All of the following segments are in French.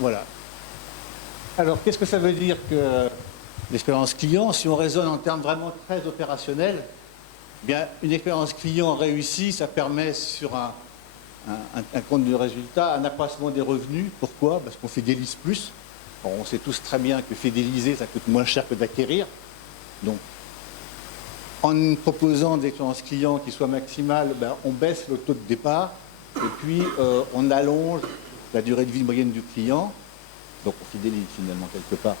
Voilà. Alors, qu'est-ce que ça veut dire que l'expérience client? Si on raisonne en termes vraiment très opérationnels, eh bien, une expérience client réussie, ça permet sur un compte de résultat un accroissement des revenus. Pourquoi? Parce qu'on fidélise plus. Bon, on sait tous très bien que fidéliser, ça coûte moins cher que d'acquérir. Donc, en proposant des expériences clients qui soient maximales, ben, on baisse le taux de départ et puis on allonge la durée de vie moyenne du client. Donc on fidélise finalement quelque part.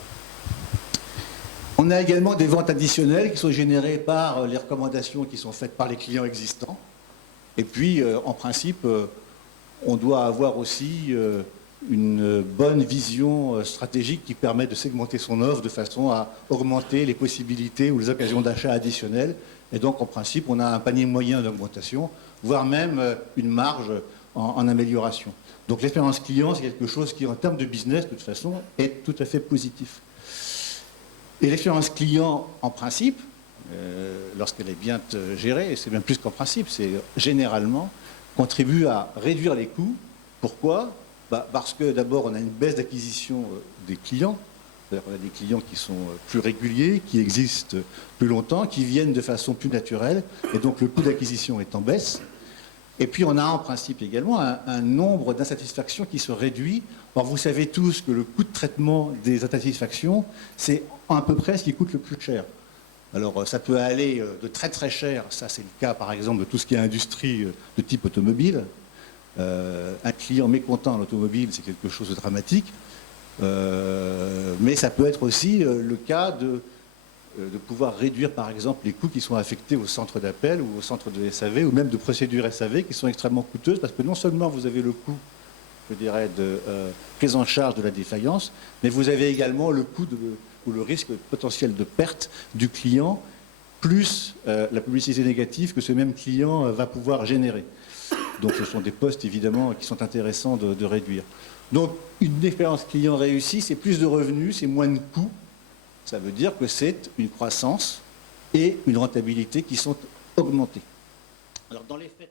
On a également des ventes additionnelles qui sont générées par les recommandations qui sont faites par les clients existants. Et puis, en principe, on doit avoir aussi une bonne vision stratégique qui permet de segmenter son offre de façon à augmenter les possibilités ou les occasions d'achat additionnelles. Et donc, en principe, on a un panier moyen d'augmentation, voire même une marge en amélioration. Donc, l'expérience client, c'est quelque chose qui, en termes de business, de toute façon, est tout à fait positif. Et l'expérience client, en principe, lorsqu'elle est bien gérée, et c'est même plus qu'en principe, c'est généralement, contribue à réduire les coûts. Pourquoi? Parce que d'abord, on a une baisse d'acquisition des clients. C'est-à-dire qu'on a des clients qui sont plus réguliers, qui existent plus longtemps, qui viennent de façon plus naturelle, et donc le coût d'acquisition est en baisse. Et puis on a en principe également un nombre d'insatisfactions qui se réduit. Or, vous savez tous que le coût de traitement des insatisfactions, c'est à peu près ce qui coûte le plus cher. Alors ça peut aller de très très cher, ça c'est le cas par exemple de tout ce qui est industrie de type automobile. Un client mécontent en automobile, c'est quelque chose de dramatique. Mais ça peut être aussi le cas de pouvoir réduire par exemple les coûts qui sont affectés au centre d'appel ou au centre de SAV ou même de procédures SAV qui sont extrêmement coûteuses parce que non seulement vous avez le coût, je dirais, de prise en charge de la défaillance, mais vous avez également le coût ou le risque potentiel de perte du client plus la publicité négative que ce même client va pouvoir générer. Donc ce sont des postes évidemment qui sont intéressants de réduire. Donc une expérience client réussie, c'est plus de revenus, c'est moins de coûts. Ça veut dire que c'est une croissance et une rentabilité qui sont augmentées. Alors dans les faits...